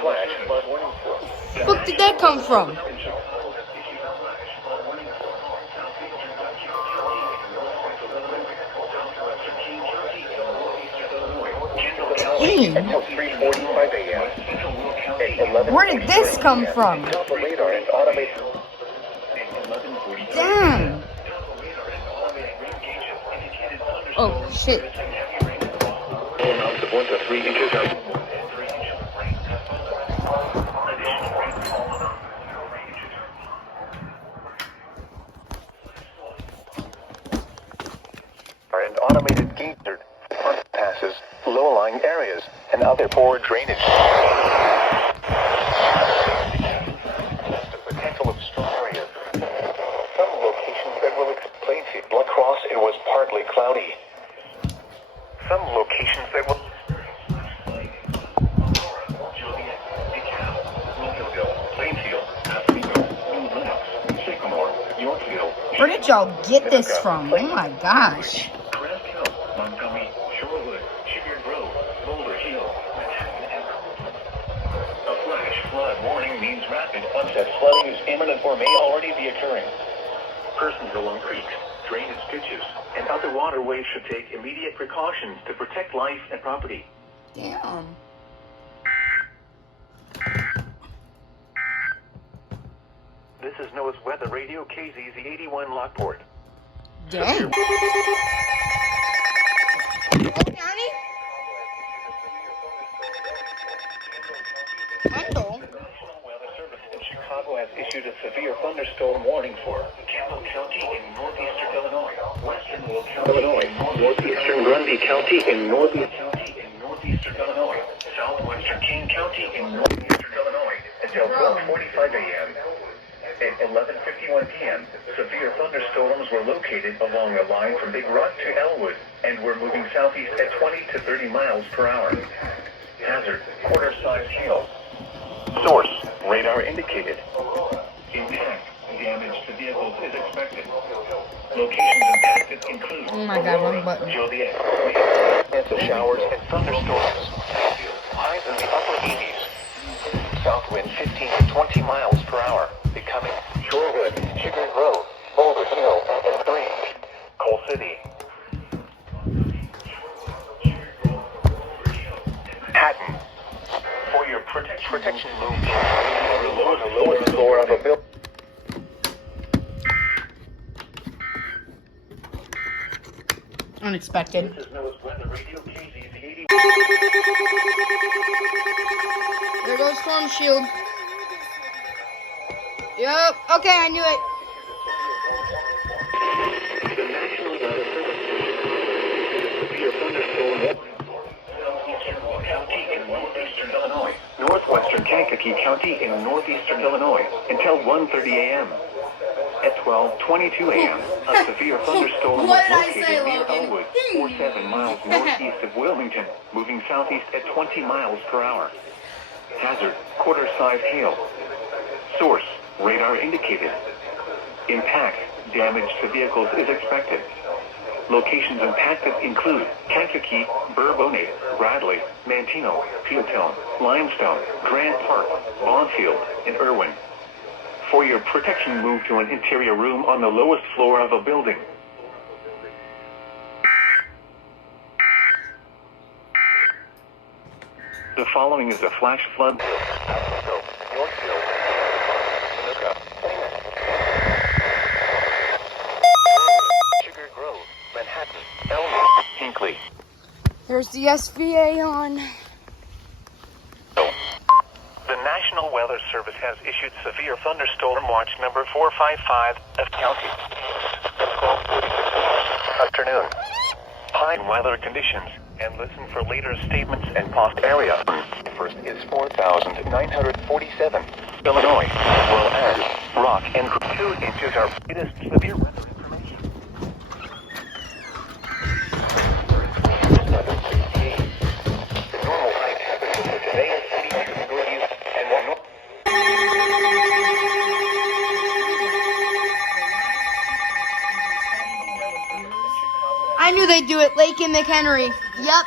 flash flood warning for. Where the fuck did that come from? Until 3:45 a.m. Where did this come from? Alpha radar and automated. Damn. Oh, shit. Amounts of 1 to 3 inches are. And automated gates or passes, low-lying areas, and other poor drainage. The potential of strong areas. Some locations that will explain to you. Black Cross, it was partly cloudy. Some locations that will. Where did y'all get this from? Oh my gosh. A flash flood warning means rapid onset flooding is imminent or may already be occurring. Persons along creeks, drainage ditches, and other waterways should take immediate precautions to protect life and property. Damn. This is NOAA's Weather Radio KZZ 81 Lockport. Damn. Kendall? National Weather Service in Chicago has issued a severe thunderstorm warning for Campbell County in northeastern Illinois, western Will County, Illinois, northeastern Grundy County in northeastern Illinois, southwestern King County in northeastern Illinois until 12:45 a.m. At 11:51 p.m., severe thunderstorms were located along a line from Big Rock to Elwood and were moving southeast at 20 to 30 miles per hour. Hazard, quarter-size hail. Source, radar indicated. Impact, damage to vehicles is expected. Locations impacted include Oh my god, wrong button. Joliet, chance of showers and thunderstorms. Highs in the upper 80s. South wind 15 to 20 miles per hour. Becoming Shorewood, Sugar Grove, Boulder Hill, and Grange. Coal City. Hatton. For your protection move on the lowest floor of a building. Unexpected. This is NOAA's Weather Radio KZZ 80. There goes storm shield. Yep. Okay, I knew it. The National Weather Service severe thunderstorm southeastern Will County in northeastern Illinois, northwestern Kankakee County in northeastern Illinois until 1:30 a.m. At 12:22 a.m., a severe thunderstorm was located near Elwood, 47 miles northeast of Wilmington, moving southeast at 20 miles per hour. Hazard, quarter-size hail. Source, radar indicated. Impact, damage to vehicles is expected. Locations impacted include Kankakee, Bourbonnais, Bradley, Mantino, Peatone, Limestone, Grant Park, Bonfield, and Irwin. For your protection, move to an interior room on the lowest floor of a building. The following is a flash flood. Sugar Grove, Manhattan, Elmwood, Hinkley. There's the SVA on. The National Weather Service has issued severe thunderstorm watch number 455 of county. Afternoon. High weather conditions, and listen for later statements and past area. First is 4,947. Illinois, well as rock and 2 inches are latest severe weather information. The normal height temperature for today is 82 degrees and one. I knew they'd do it. Lake and McHenry. Yep.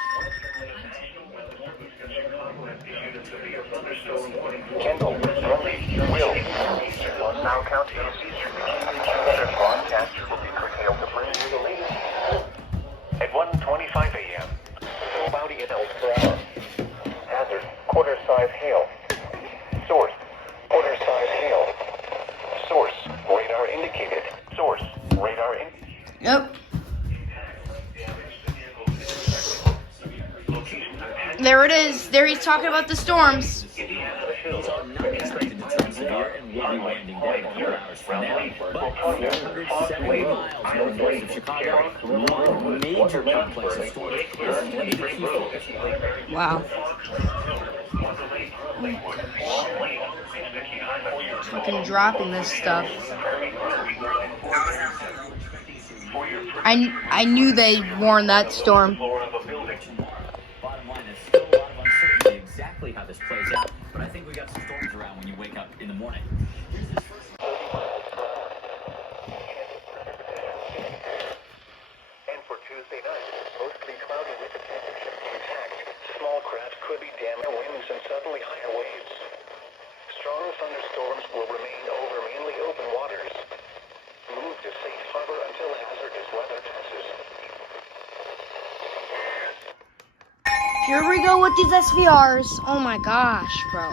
Kendall, Raleigh, Will, Eastern LaSalle counties. Weather forecast will be curtailed to bring you the latest. At 1:25 a.m., cloudy and out per hour. Hazard, quarter-size hail. Source, quarter-size hail. Source, radar indicated. Source, radar indicated. Yep. There it is. There he's talking about the storms. These are not expected to turn severe and will be winding down 4 hours from now. But 470 miles northwest of Chicago, one major complex of storms is plenty to keep focused. Wow. Fucking dropping this stuff. I knew they warned that storm. Bottom line, there's still a lot of uncertainty exactly how this plays out, but I think we got some storms around when you wake up in the morning. Here's this first. And for Tuesday night, mostly cloudy with the temperature intact. Small craft could be damaged, winds and suddenly higher waves. Strong thunderstorms will remain over mainly open waters. Move to safe harbor until hazardous weather passes. Here we go with these SVRs. Oh my gosh, bro.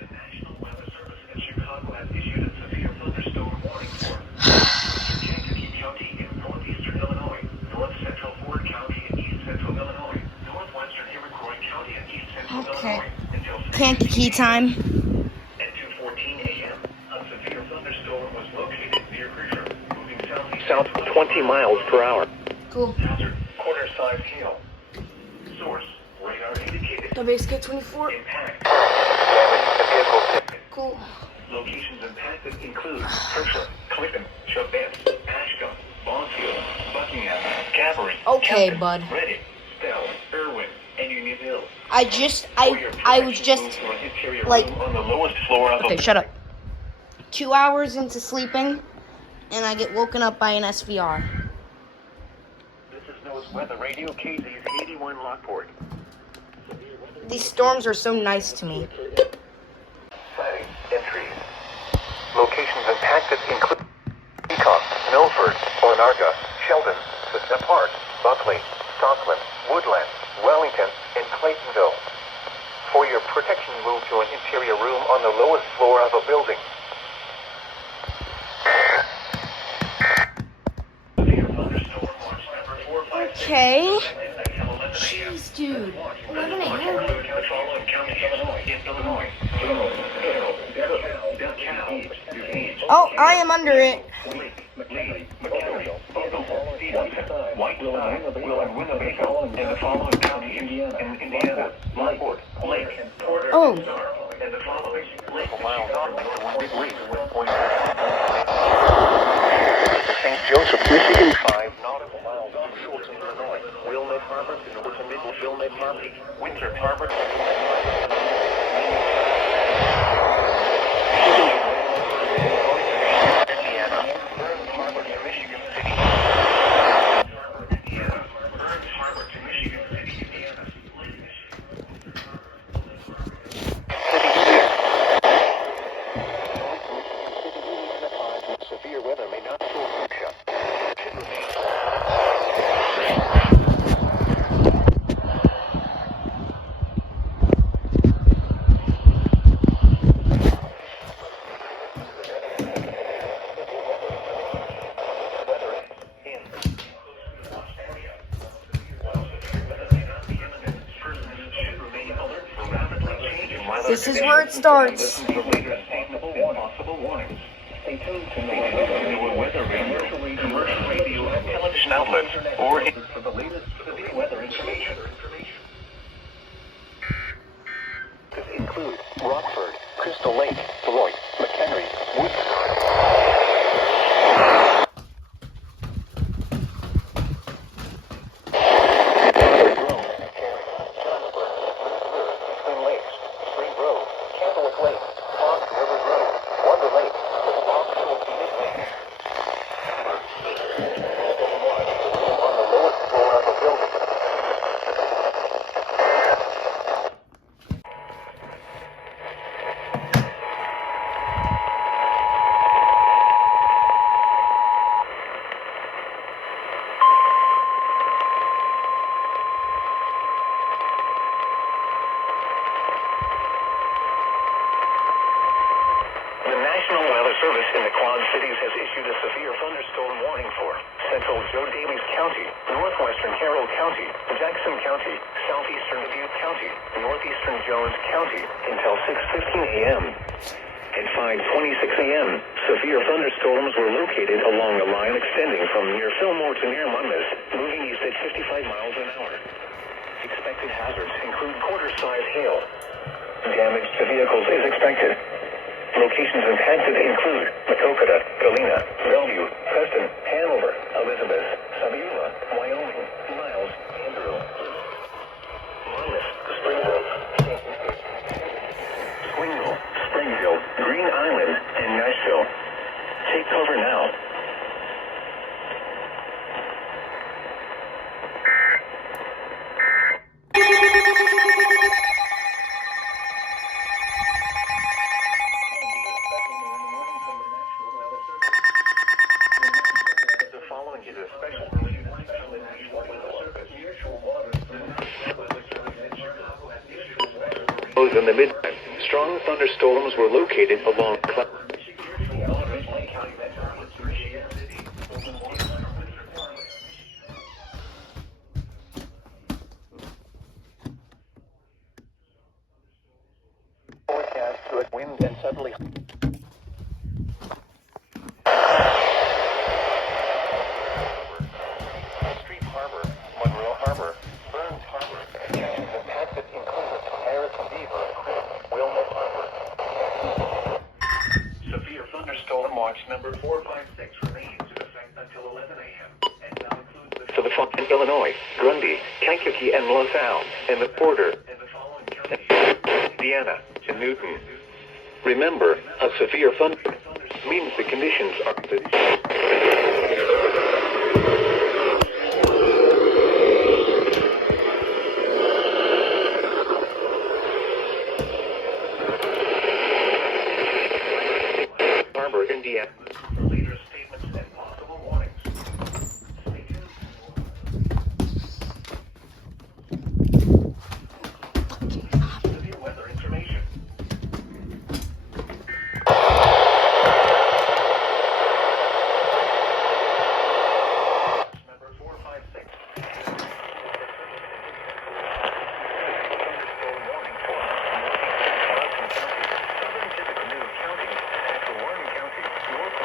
The National Weather Service in Chicago has issued a severe thunderstorm warning for Kankakee County in northeastern Illinois, north central Ford County in east central Illinois, northwestern Iroquois County in east central Okay. Illinois, until 6 Kankakee time. At 2:14 a.m., a severe thunderstorm was located near Bridger, moving south 20 miles per hour. Cool. Hazard, quarter-size hail. Source, radar indicated. WSK24. Impact. Damage to vehicle tipped. Cool. Locations impacted include Herschel, Clinton, Chavez, Ashcombe, Bondfield, Buckingham, Cavalry, Okay, Kempton, bud. Reading, Stell, Irwin, and Unionville. I was just like, on the lowest floor of okay, shut up. 2 hours into sleeping, and I get woken up by an SVR. This is NOAA's Weather Radio, KZ's 81 Lockport. These storms are so nice to me. Sightings, entries. Locations impacted include Peacock, Milford, Onarga, Sheldon, Cissna Park, Buckley, Stockland, Woodland, Wellington, and Claytonville. For your protection, move to an interior room on the lowest floor of a building. Okay. Jeez, dude. 11 a.m. Oh, I am under it. White Side, Will and Winnebago, and the following counties in Indiana, Lockport, Lake, Porter, Oh. and the following Lake miles on St. Joseph, Michigan, 5 nautical miles off Shorten, Illinois. Wilmette Harbor, north of Middle Wilmette Harbor, Winter Harbor. Indiana, Burns Harbor to Michigan City. Indiana, Burns Harbor to Michigan City, Indiana. Severe weather may not show future. Should remain. This is where it starts. Stay tuned to NOAA weather radio, commercial radio, and television outlets, or for the latest severe weather information. This includes Rockford, Crystal Lake, Beloit, McHenry, Woodside. Twin Lakes, Spring Grove, Catholic Lake, Fox River Road, Wonder Lake, the Fox Lake. On the lowest floor of a building. Service in the Quad Cities has issued a severe thunderstorm warning for central Joe Davies County, northwestern Carroll County, Jackson County, southeastern Dubuque County, northeastern Jones County until 6:15 a.m. At 5:26 a.m., severe thunderstorms were located along a line extending from near Fillmore to near Monmouth, moving east at 55 miles an hour. Expected hazards include quarter-size hail. Damage to vehicles is expected. Locations impacted include Matokota, Galena, Bellevue, Preston, Hanover, Elizabeth, Sabula, Wyoming, Miles, Andrew, Monmouth, Springville, Swingville, Springfield, Green Island, and Nashville. Take cover now. The following is a special release from the National Weather Service. In the midnight, strong thunderstorms were located along forecast to a wind and southerly. Street Harbor, Monroe Harbor, Burns Harbor, catches impacted include Harrison Beaver, Wilmot Harbor. Severe thunderstorm watch number 456 remains in effect until 11 a.m. and now includes the for the funk in Illinois, Grundy, Kankakee, and LaSalle, and the border, and the following counties, Indiana, and Newton. Remember, a severe thunder means the conditions are Harbor, Indiana. For later statements and possible warnings. Stay tuned. Severe weather information. Number 456. Thunderstorm warning for Johnson County, southern Tippecanoe County, central Warren County, north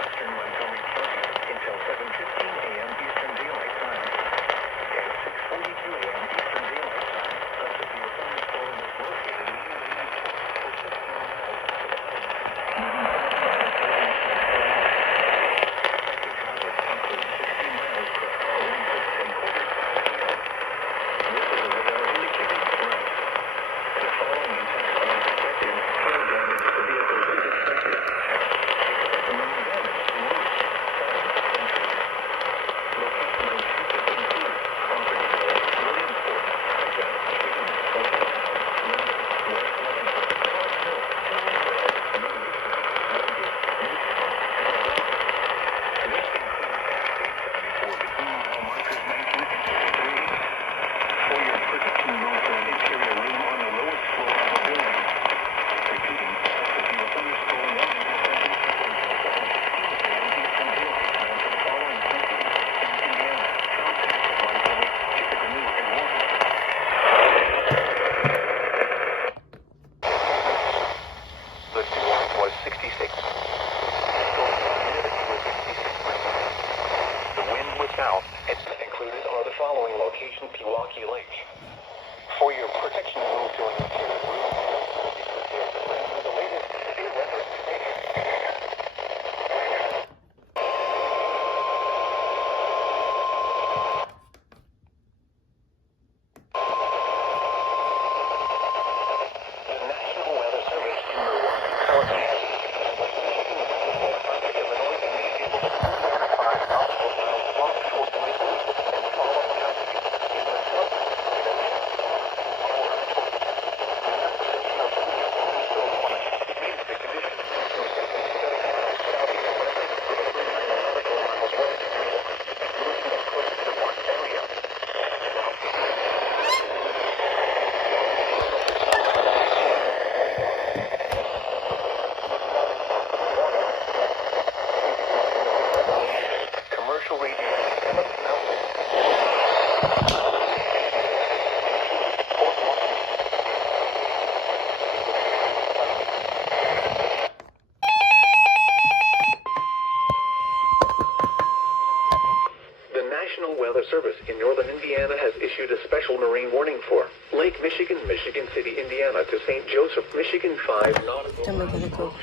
in northern Indiana has issued a special marine warning for Lake Michigan, Michigan City, Indiana to St. Joseph, Michigan 5 nautical Then we're gonna go.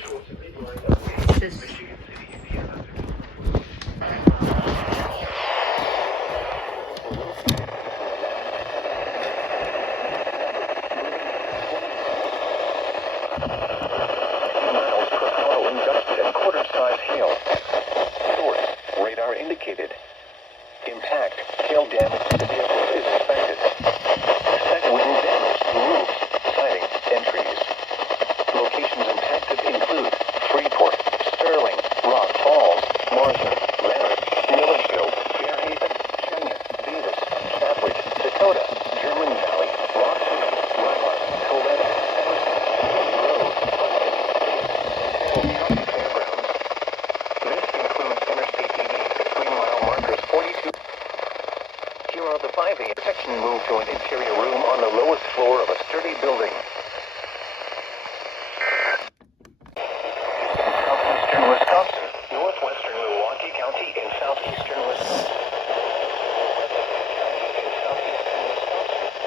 Just miles per hour wind gusted and quarter-size hail. Source, radar indicated. Impact, hail damage to the vehicles is expected. Expect wind damage to roofs, siding, and trees. Locations impacted include Freeport, Sterling, Rock Falls, Marsden, Leonard, Milledgeville, Fairhaven, Cheyenne, Davis, Stafford, Dakota, German Valley, Rock City, Rockland, Toledo, Emerson, Road, County Fairgrounds. This includes Interstate 80 between mile markers 42. Here are the 5A protection move to an interior room on the lowest floor of a sturdy building. Southeastern Wisconsin, northwestern Milwaukee County, and southeastern Wisconsin.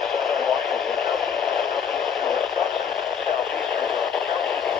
Southern Washington County, southeastern Wisconsin, southeastern County.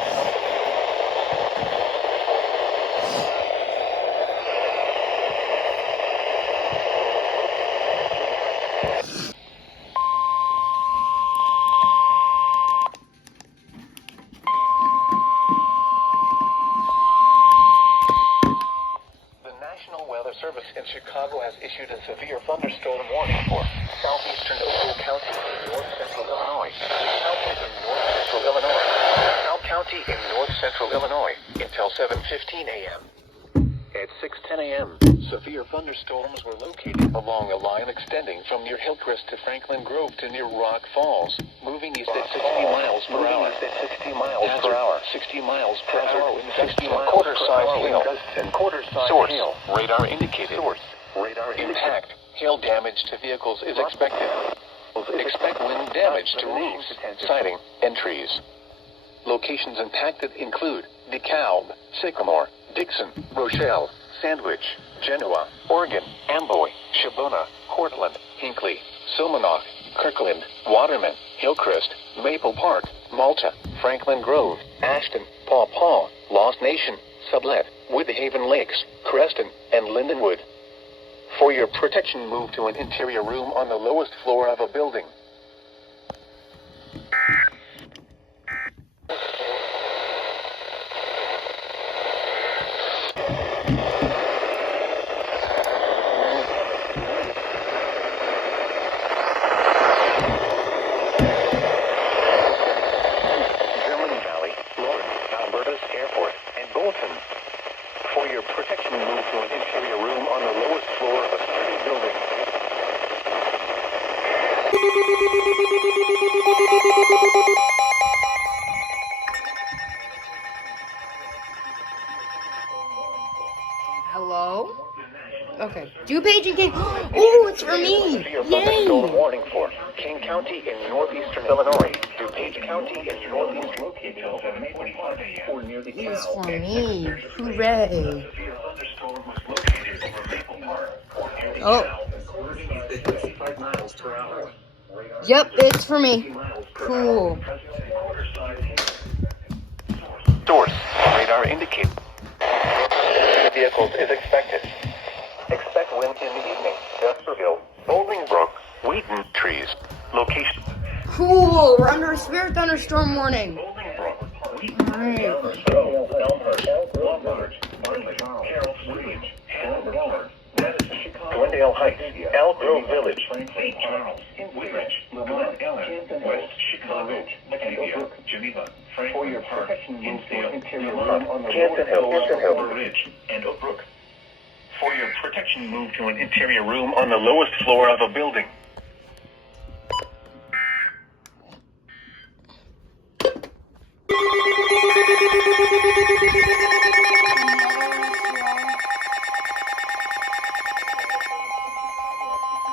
The National Weather Service in Chicago has issued a severe thunderstorm warning for southeastern Oakville County in north central Illinois, Cow County in north central Illinois until 7:15 a.m. At 6:10 a.m., severe thunderstorms were located along a line extending from near Hillcrest to Franklin Grove to near Rock Falls, moving east at 60 miles per hour. 60 miles per hour. 60 miles per hour. 60 miles quarter-size hail. And quarter-size source, hail. Radar indicated. Source, radar impact. Hail damage to vehicles is expected. Expect wind damage to roofs, siding, and trees. Locations impacted include DeKalb, Sycamore, Dixon, Rochelle, Sandwich, Genoa, Oregon, Amboy, Shabona, Cortland, Hinckley, Silmanock, Kirkland, Waterman, Hillcrest, Maple Park, Malta, Franklin Grove, Ashton, Paw Paw, Lost Nation, Sublet, Woodhaven Lakes, Creston, and Lindenwood. For your protection, move to an interior room on the lowest floor of a building. German Valley, Lawrence, Alberta's Airport, and Bolton. For your protection, move to an interior room on the lowest floor of a sturdy building. hello. Okay. Do paging king. Oh, it's for me. Yay! Warning for King County in northeastern Illinois, DuPage County in northeastern. It's for me. Hooray! Oh. Yep, it's for me. Cool. Source, radar indicates. Vehicles is expected. Expect wind in the evening. Vesperville, Bolingbrook, Wheaton trees. Location. Cool. We're under a severe thunderstorm warning. Alright. Glendale Heights, Elk Grove Village, St. Charles, Woodridge, Lamont, West Chicago, Batavia, Geneva, Franklin Park, Hinsdale, Canton Hill, Ridge, and Oak Brook. For your protection, move to an interior room on the lowest floor of a building.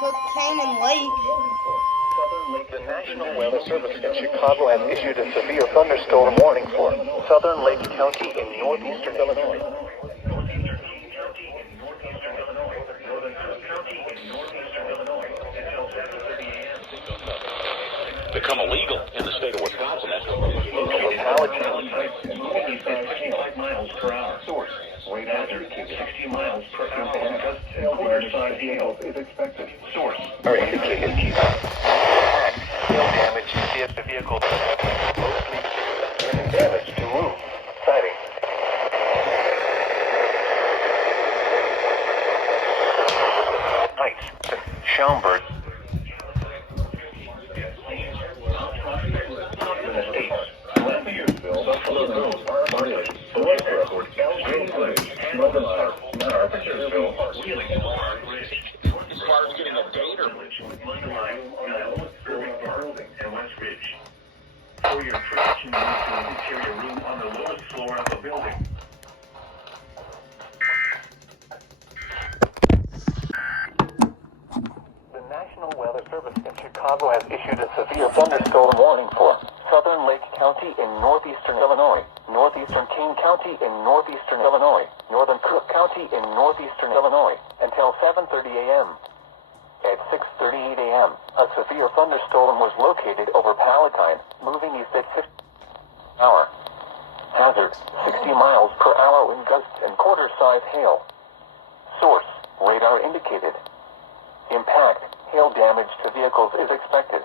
Cook Canyon Lake. The National Weather Service in Chicago has issued a severe thunderstorm warning for Southern Lake County in northeastern Illinois. Northeastern County in northeastern Illinois. Northern Cook County in northeastern Illinois. become illegal in the state of Wisconsin. Over Palatine, 65 miles per hour. Source, wind hazard to 60 miles per hour. Gusts and quarter-size hail is expected. Source, are indicated. Hail damage to the vehicle. Mostly damage to roof. Sighting. Heights, Schaumburg. For your protection, move to an interior room on the lowest floor of the building. The National Weather Service in Chicago has issued a severe thunderstorm warning for southern Lake County in northeastern Illinois, northeastern Kane County in northeastern Illinois, northern Cook County in northeastern Illinois, until 7:30 a.m. At 6:38 a.m., a severe thunderstorm was located over Palatine, moving east at 50 hour. Hazard, 60 miles per hour wind gusts and quarter-size hail. Source, radar indicated. Impact, hail damage to vehicles is expected.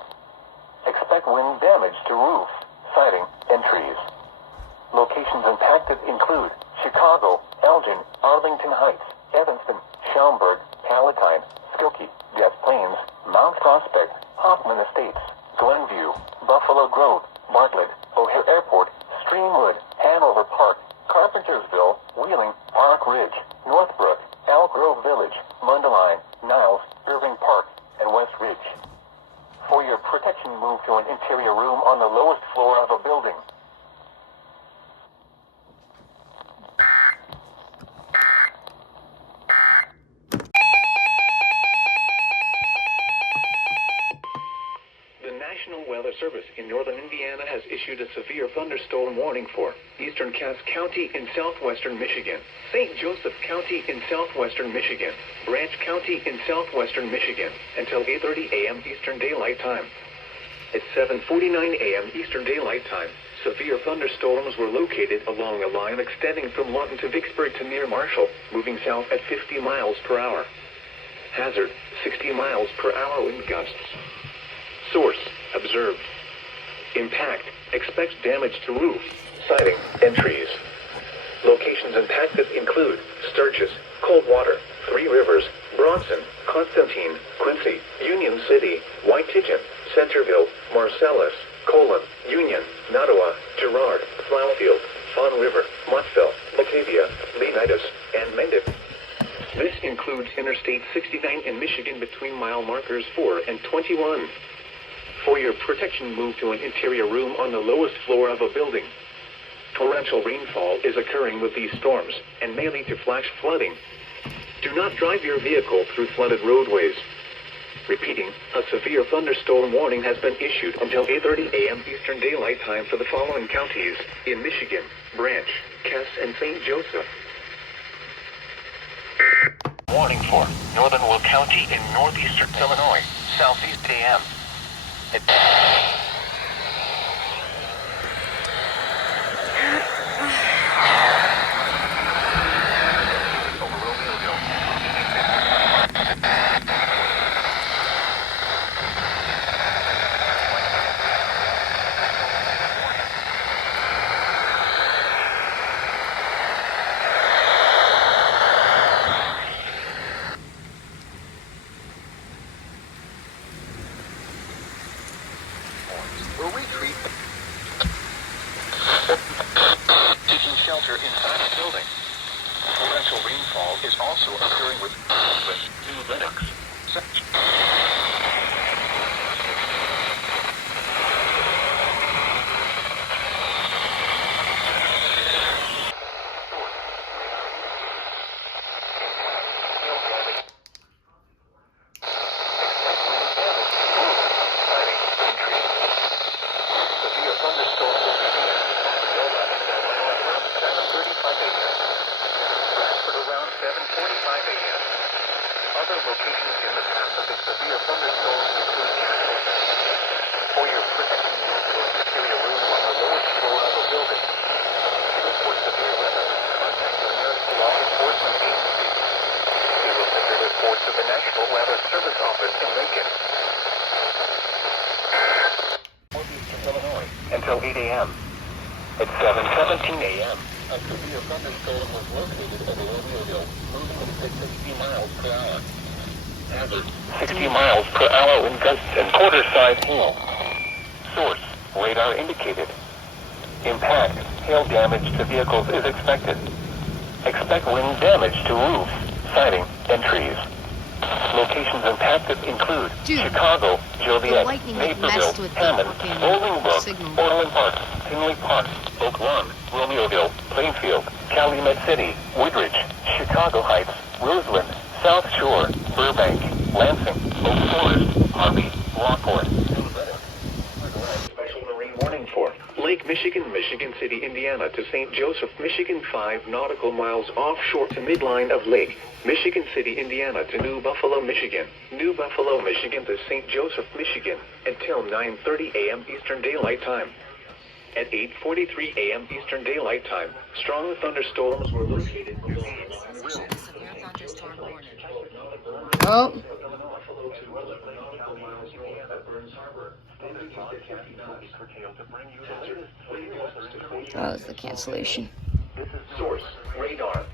Expect wind damage to roof, siding, and trees. Locations impacted include Chicago, Elgin, Arlington Heights, Evanston, Schaumburg, Palatine, Skokie, Des Plaines, Mount Prospect, Hoffman Estates, Glenview, Buffalo Grove, Bartlett, O'Hare Airport, Streamwood, Hanover Park, Carpentersville, Wheeling, Park Ridge, Northbrook, Elk Grove Village, Mundelein, Niles, Irving Park, and West Ridge. For your protection, move to an interior room on the lowest floor of a building. The National Weather Service in northern Indiana has issued a severe thunderstorm warning for eastern Cass County in southwestern Michigan, St. Joseph County in southwestern Michigan, Branch County in southwestern Michigan, until 8:30 a.m. Eastern Daylight Time. At 7:49 a.m. Eastern Daylight Time, severe thunderstorms were located along a line extending from Lawton to Vicksburg to near Marshall, moving south at 50 miles per hour. Hazard, 60 miles per hour wind gusts. Source, observed. Impact, expects damage to roof, siding, and trees. Locations impacted include Sturgis, Coldwater, Three Rivers, Bronson, Constantine, Quincy, Union City, Whitehaven, Centerville, Marcellus, Colon, Union, Nottawa, Girard, Flowerfield, Fawn River, Montville, Batavia, Leonidas, and Mendip. This includes Interstate 69 in Michigan between mile markers 4 and 21. For your protection, move to an interior room on the lowest floor of a building. Torrential rainfall is occurring with these storms and may lead to flash flooding. Do not drive your vehicle through flooded roadways. Repeating, a severe thunderstorm warning has been issued until 8:30 a.m. Eastern Daylight Time for the following counties in Michigan: Branch, Cass, and St. Joseph. Warning for northern Will County in northeastern Illinois, southeast a.m. Will retreat, taking shelter inside the building. Torrential rainfall is also occurring with new Linux. Other locations in the path of the severe thunderstorms include For your protection, move to an interior room on the lowest floor of a building. To report severe weather, contact your nearest law enforcement agency. We will send your report to the National Weather Service office in Lincoln. Northeastern Illinois until 8 a.m. At 7:17 a.m., a severe thunderstorm was located over Romeoville, moving at 60 miles per hour. Hazard, 60 miles per hour in gusts and quarter-size hail. Source, radar indicated. Impact, hail damage to vehicles is expected. Expect wind damage to roofs, siding, and trees. Locations impacted include Chicago, Joliet, Naperville, Hammond, Bolingbrook, Orland Park, Tinley Park, Oak Lawn, Romeoville, Plainfield, Calumet City, Woodridge, Chicago Heights, Roseland, South Shore, Burbank, Lansing, Oak Forest, Harvey, Lockhart, Special Marine Warning for Lake Michigan, Michigan City, Indiana to St. Joseph, Michigan 5 nautical miles offshore to midline of Lake Michigan City, Indiana to New Buffalo, Michigan. New Buffalo, Michigan to St. Joseph, Michigan until 9:30 a.m. Eastern Daylight Time. At 8:43 a.m. Eastern Daylight Time, strong thunderstorms were located near Oh. That was the cancellation. This is source, radar.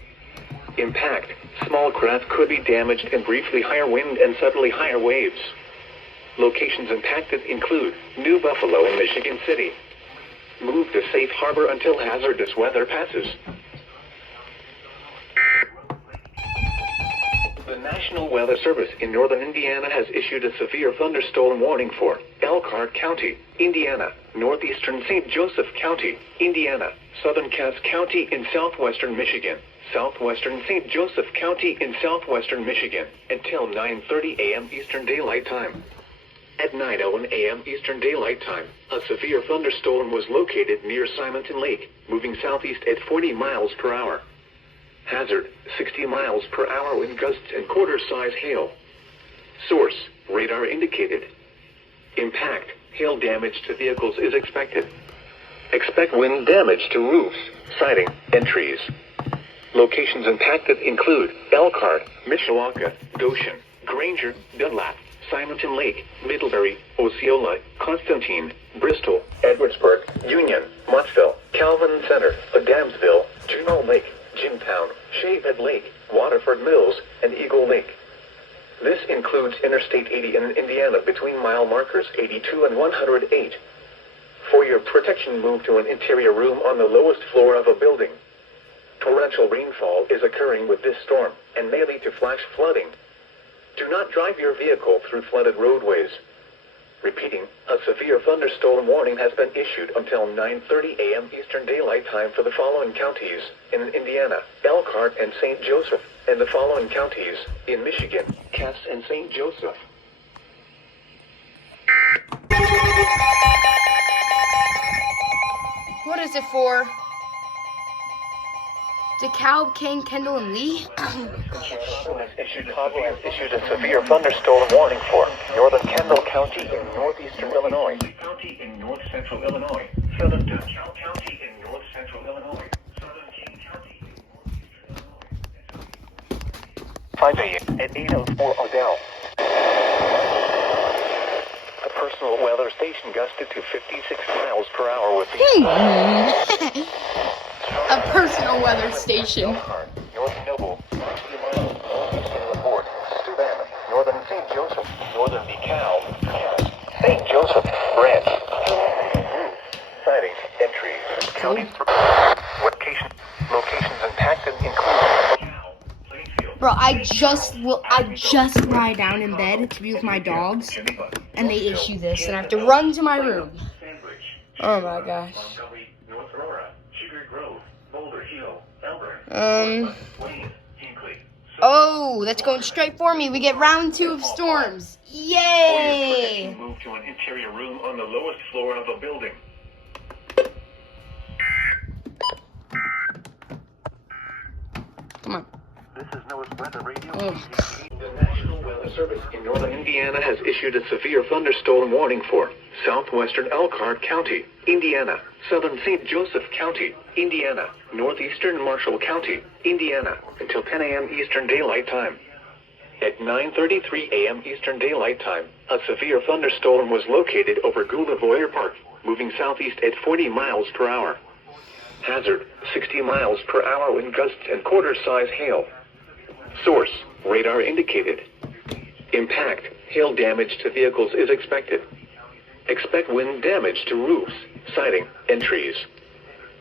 Impact, small craft could be damaged and briefly higher wind and suddenly higher waves. Locations impacted include New Buffalo and Michigan City. Move to safe harbor until hazardous weather passes. The National Weather Service in northern Indiana has issued a severe thunderstorm warning for Elkhart County, Indiana, northeastern St. Joseph County, Indiana, southern Cass County in southwestern Michigan, southwestern St. Joseph County in southwestern Michigan, until 9:30 a.m. Eastern Daylight Time. At 9:01 a.m. Eastern Daylight Time, a severe thunderstorm was located near Simonton Lake, moving southeast at 40 miles per hour. Hazard, 60 miles per hour wind gusts and quarter-size hail. Source, radar indicated. Impact, hail damage to vehicles is expected. Expect wind damage to roofs, siding, and trees. Locations impacted include Elkhart, Mishawaka, Goshen, Granger, Dunlap, Simonton Lake, Middlebury, Osceola, Constantine, Bristol, Edwardsburg, Union, Mottsville, Calvin Center, Adamsville, Juneau Lake, Jimtown, Shavehead Lake, Waterford Mills, and Eagle Lake. This includes Interstate 80 in Indiana between mile markers 82 and 108. For your protection, move to an interior room on the lowest floor of a building. Torrential rainfall is occurring with this storm and may lead to flash flooding. Do not drive your vehicle through flooded roadways. Repeating, a severe thunderstorm warning has been issued until 9:30 a.m. Eastern Daylight Time for the following counties in Indiana, Elkhart and St. Joseph, and the following counties in Michigan, Cass and St. Joseph. What is it for? DeKalb, Kane, Kendall, and Lee? Chicago has issued a severe thunderstorm warning for northern Kendall County in northeastern Illinois, County in north central Illinois, southern DeKalb County in north central Illinois, southern King County in northeastern Illinois. 5 a.m. at 8:04 Odell. The personal weather station gusted to 56 miles per hour with the A personal weather station. North Noble, 60 miles northeastern LaPorte, Savannah, northern St. Joseph, northern DeKalb, Cass, St. Joseph, Branch, siding, entries, counties, locations impacted include Bro, I just lie down in bed to be with my dogs, and they issue this, and I have to run to my room. Oh my gosh. Oh, that's going straight for me. We get round 2 of storms. Yay! Move to an interior room on the lowest floor of a building. Come on. This is NOAA's weather radio. Oh. The National Weather Weather Service in northern Indiana has issued a severe thunderstorm warning for southwestern Elkhart County, Indiana, southern St. Joseph County, Indiana, northeastern Marshall County, Indiana, until 10 a.m. Eastern Daylight Time. At 9:33 a.m. Eastern Daylight Time, a severe thunderstorm was located over Gulavoyer Park, moving southeast at 40 miles per hour. Hazard, 60 miles per hour wind gusts and quarter-size hail. Source, radar indicated. Impact, hail damage to vehicles is expected. Expect wind damage to roofs, siding, and trees.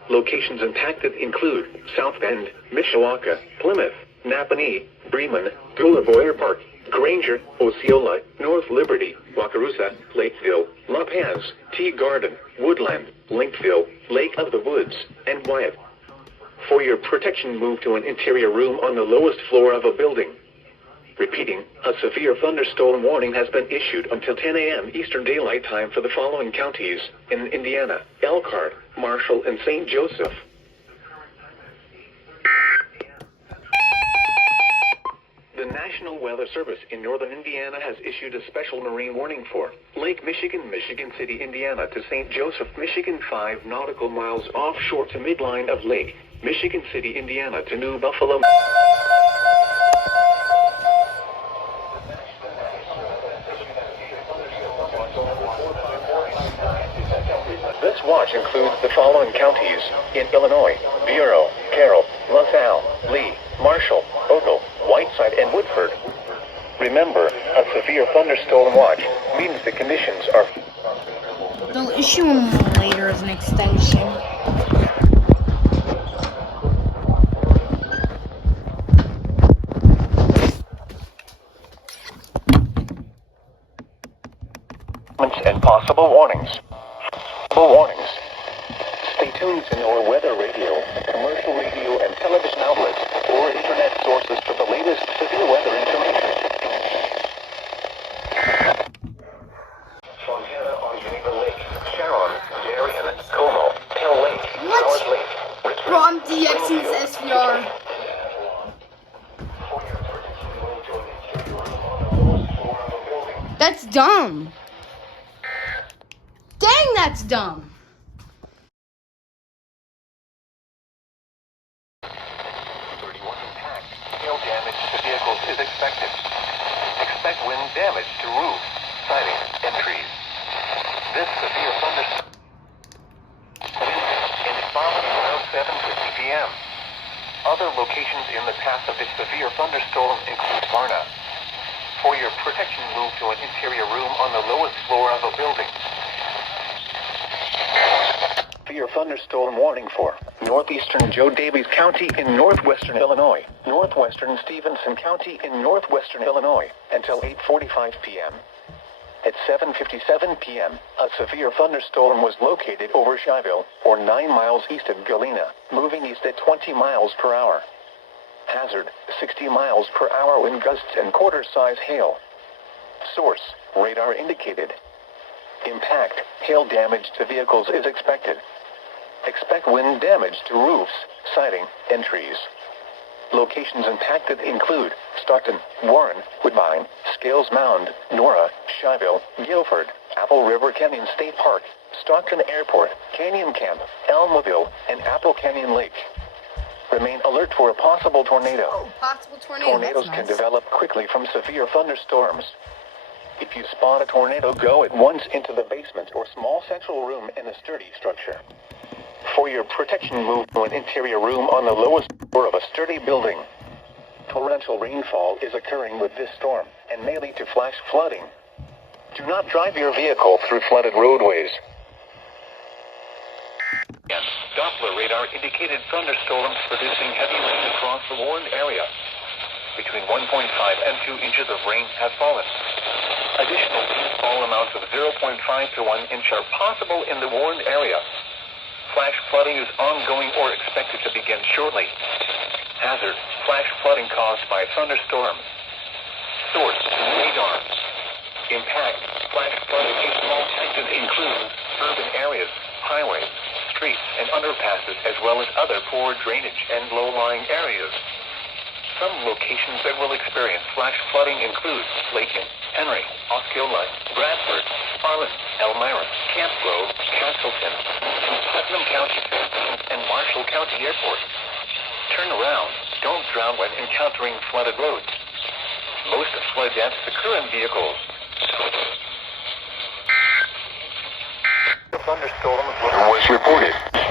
Locations impacted include South Bend, Mishawaka, Plymouth, Napanee, Bremen, Gulavoyer Park, Granger, Osceola, North Liberty, Wakarusa, Lakeville, La Paz, Tea Garden, Woodland, Linkville, Lake of the Woods, and Wyatt. For your protection, move to an interior room on the lowest floor of a building. Repeating, a severe thunderstorm warning has been issued until 10 a.m. Eastern Daylight Time for the following counties in Indiana: Elkhart, Marshall, and St. Joseph. The National Weather Service in northern Indiana has issued a special marine warning for Lake Michigan, Michigan City, Indiana to St. Joseph, Michigan, 5 nautical miles offshore to midline of Lake Michigan City, Indiana to New Buffalo. This watch includes the following counties in Illinois: Bureau, Carroll, LaSalle, Lee, Marshall, Ogle, Whiteside, and Woodford. Remember, a severe thunderstorm watch means the conditions are... They'll issue them later as an extension. And possible warnings. Stay tuned to our weather radio, commercial radio, and television outlets, or internet sources for the latest severe weather information. Fontana on Geneva Lake, Sharon, Darien, Como, Pale Lake, Howard Lake, Richmond. Bro, I'm DXing this SVR. That's dumb. Dang, that's dumb. Hail damage to vehicles is expected. Expect wind damage to roofs, siding, and trees. This severe thunderstorm is following around 7:50 p.m. Other locations in the path of this severe thunderstorm include Varna. For your protection, move to an interior room on the lowest floor of a building. Severe thunderstorm warning for northeastern Joe Davies County in northwestern Illinois, northwestern Stevenson County in northwestern Illinois, until 8:45 p.m. At 7:57 p.m., a severe thunderstorm was located over Shyville, or 9 miles east of Galena, moving east at 20 miles per hour. Hazard, 60 miles per hour wind gusts and quarter-size hail. Source, radar indicated. Impact, hail damage to vehicles is expected. Expect wind damage to roofs, siding, and trees. Locations impacted include Stockton, Warren, Woodbine, Scales Mound, Nora, Shyville, Guilford, Apple River Canyon State Park, Stockton Airport, Canyon Camp, Elmville, and Apple Canyon Lake. Remain alert for a possible tornado. Oh, possible tornado. Tornadoes That's can nice. develop quickly from severe thunderstorms. If you spot a tornado, go at once into the basement or small central room in a sturdy structure. For your protection, move to an interior room on the lowest floor of a sturdy building. Torrential rainfall is occurring with this storm and may lead to flash flooding. Do not drive your vehicle through flooded roadways. Doppler radar indicated thunderstorms producing heavy rain across the warned area. Between 1.5 and 2 inches of rain have fallen. Additional rainfall amounts of 0.5 to 1 inch are possible in the warned area. Flash flooding is ongoing or expected to begin shortly. Hazard, flash flooding caused by thunderstorms. Source, radar. Impact, flash flooding in small sectors include urban areas, highways, streets, and underpasses, as well as other poor drainage and low-lying areas. Some locations that will experience flash flooding include Layton, Henry, Osceola, Bradford, Harlan, Elmira, Camp Grove, Castleton, Putnam County, and Marshall County Airport. Turn around. Don't drown when encountering flooded roads. Most flood deaths occur in vehicles. The thunderstorm was reported.